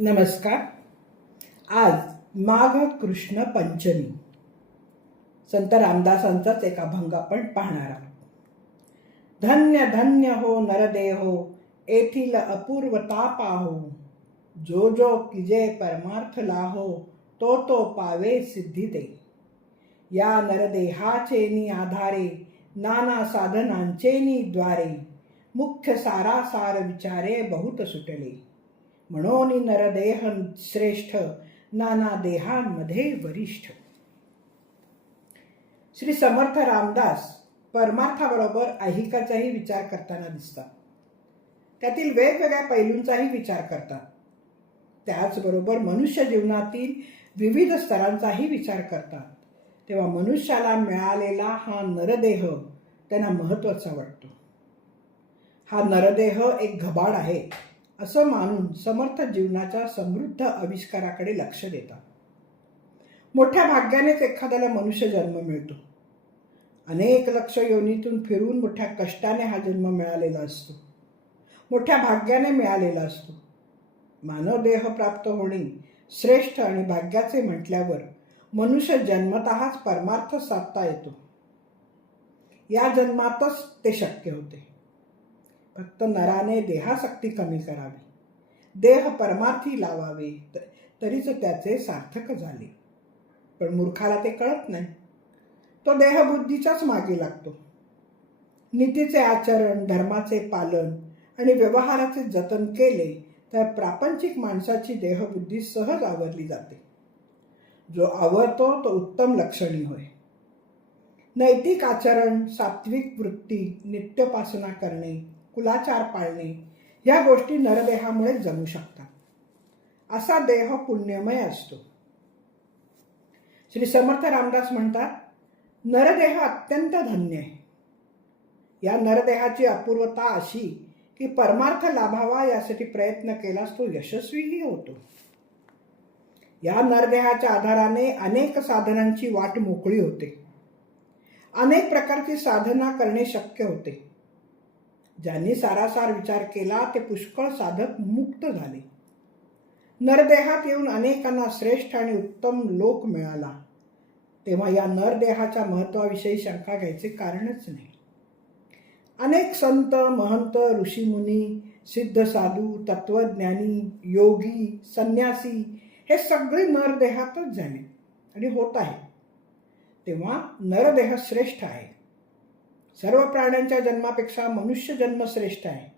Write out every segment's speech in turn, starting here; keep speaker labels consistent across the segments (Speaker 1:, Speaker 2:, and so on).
Speaker 1: नमस्कार. आज माघ कृष्ण पंचमी. संत रामदासांचाच एक अभंग आपण पाहणार आहोत. धन्य धन्य हो नरदेहो हो, येथील अपूर्वता आहो जो जो किजे परमार्थ लाहो तो तो पावे सिद्धी दे. या नरदेहाचे नि आधारे नाना साधनांचे नि द्वारे मुख्य सारासार विचारे बहुत सुटले. म्हणून नरदेह श्रेष्ठ नाना देहांमध्ये वरिष्ठ. श्री समर्थ रामदास परमार्थाबरोबर ऐहिकाचाही विचार करताना दिसतात. त्यातील वेगवेगळ्या पैलूंचाही विचार करतात. त्याचबरोबर मनुष्य जीवनातील विविध स्तरांचाही विचार करतात. तेव्हा मनुष्याला मिळालेला हा नरदेह त्यांना महत्त्वाचा वाटतो. हा नरदेह एक घबाड आहे. असं मानून समर्थ जीवनाच्या समृद्ध आविष्काराकडे लक्ष देतात. मोठ्या भाग्यानेच एखाद्याला मनुष्य जन्म मिळतो. अनेक लक्ष योनीतून फिरून मोठ्या कष्टाने हा जन्म मिळालेला असतो. मोठ्या भाग्याने मिळालेला असतो. मानव देह प्राप्त होणे श्रेष्ठ आणि भाग्याचे म्हटल्यावर मनुष्य जन्मतःच परमार्थ साधता येतो. या जन्मातच ते शक्य होते. फक्त नराने देहासक्ती कमी करावी. देह परमार्थी लावावे तरीच त्याचे सार्थक झाले. पण मूर्खाला ते कळत नाही. तो देहबुद्धीच्याच मागे लागतो. नीतीचे आचरण धर्माचे पालन आणि व्यवहाराचे जतन केले तर प्रापंचिक माणसाची देहबुद्धी सहज आवरली जाते. जो आवरतो तो उत्तम लक्षणी होय. नैतिक आचरण सात्विक वृत्ती नित्योपासना करणे कुलाचार पाळणे या गोष्टी नरदेहामुळे जमू शकतात. असा देह पुण्यमय असतो. श्री समर्थ रामदास म्हणतात नरदेह अत्यंत धन्य आहे. या नरदेहाची अपूर्वता अशी की परमार्थ लाभावा यासाठी प्रयत्न केलास तो यशस्वीही होतो. या नरदेहाच्या आधाराने अनेक साधनांची वाट मोकळी होते. अनेक प्रकारची साधना करणे शक्य होते. ज्यांनी सारासार विचार केला ते पुष्कळ साधक मुक्त झाले. नरदेहात येऊन अनेकांना श्रेष्ठ आणि उत्तम लोक मिळाला. तेव्हा या नरदेहाच्या महत्वाविषयी शंका घ्यायचे कारणच नाही. अनेक संत महंत ऋषीमुनी सिद्ध साधू तत्वज्ञानी योगी संन्यासी हे सगळे नरदेहातच झाले आणि होत आहे. तेव्हा नरदेह श्रेष्ठ आहे. सर्व प्राण्यांच्या जन्मापेक्षा मनुष्य जन्म श्रेष्ठ आहे.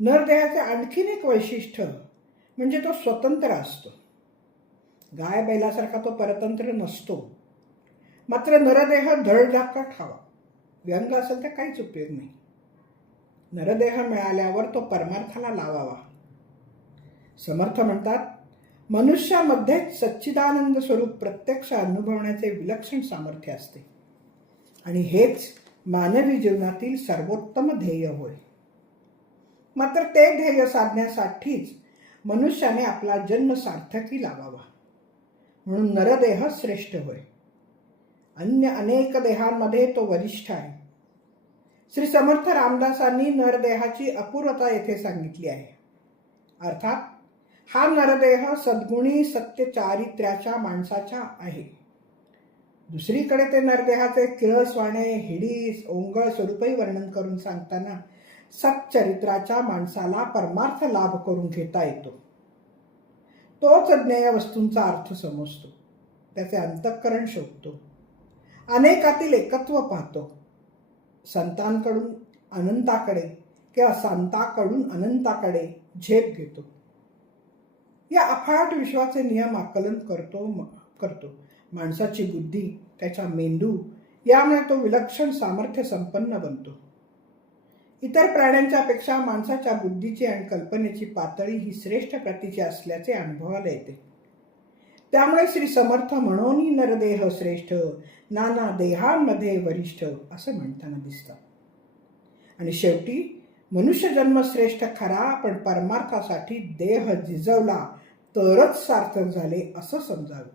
Speaker 1: नरदेहाचे आणखीन एक वैशिष्ट्य म्हणजे तो स्वतंत्र असतो. गाय बैलासारखा तो परतंत्र नसतो. मात्र नरदेह धडधाकट हवा. व्यंग असेल तर काहीच उपयोग नाही. नरदेह मिळाल्यावर तो परमार्थाला लावावा. समर्थ म्हणतात मनुष्यामध्येच सच्चिदानंद स्वरूप प्रत्यक्ष अनुभवण्याचे विलक्षण सामर्थ्य असते. आणि हेच मानवी जीवनातील सर्वोत्तम ध्येय होय. मात्र ते ध्येय साधण्यासाठीच मनुष्याने आपला जन्म सार्थकी लावावा. म्हणून नरदेह श्रेष्ठ होय. अन्य अनेक देहांमध्ये तो वरिष्ठ आहे. श्री समर्थ रामदासांनी नरदेहाची अपूर्वता येथे सांगितली आहे. अर्थात हा नरदेह सद्गुणी सत्य चारित्र्याच्या माणसाच्या आहे. दुसरीकडे ते नरदेहाचे किळसवाणे हिडीस ओंगळ स्वरूपही वर्णन करून सांगताना सच्चरित्राच्या माणसाला परमार्थ लाभ करून घेता येतो. तोच ज्ञेय वस्तूंचा अर्थ समजतो. त्याचे अंतःकरण शोधतो. अनेकातील एकत्व पाहतो. संतांकडून अनंताकडे किंवा संताकडून अनंताकडे झेप घेतो. या अफाट विश्वाचे नियम आकलन करतो करतो. माणसाची बुद्धी त्याचा मेंदू यामुळे तो विलक्षण सामर्थ्य संपन्न बनतो. इतर प्राण्यांच्या पेक्षा माणसाच्या बुद्धीची आणि कल्पनेची पातळी ही श्रेष्ठ प्रतीची असल्याचे अनुभवाला येते. त्यामुळे श्री समर्थ म्हणूनही नरदेह श्रेष्ठ नाना देहांमध्ये वरिष्ठ असं म्हणताना दिसतात आणि शेवटी मनुष्य जन्म श्रेष्ठ खरा पण परमार्थासाठी देह झिजवला तरच सार्थक झाले असं समजावं.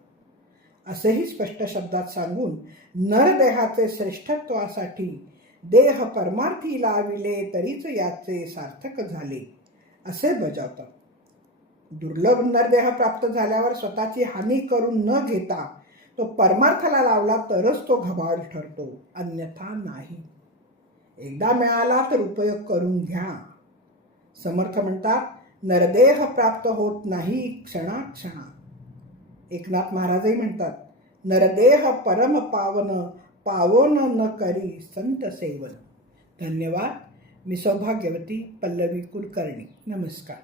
Speaker 1: असेही स्पष्ट शब्दात सांगून नरदेहाचे श्रेष्ठत्वासाठी देह परमार्थी लाविले तरीच याचे सार्थक झाले. असे बजावतात. दुर्लभ नरदेह प्राप्त झाल्यावर स्वतःची हानी करून न घेता तो परमार्थाला लावला तरच तो घबाड ठरतो. अन्यथा नाही. एकदा मिळाला तर उपयोग करून घ्या. समर्थ म्हणतात नरदेह प्राप्त होत नाही क्षणाक्षणा एकनाथ महाराजही म्हणतात नरदेह परम पावन पावन न करी संत सेवन. धन्यवाद. मी सौभाग्यवती पल्लवी कुलकर्णी. नमस्कार.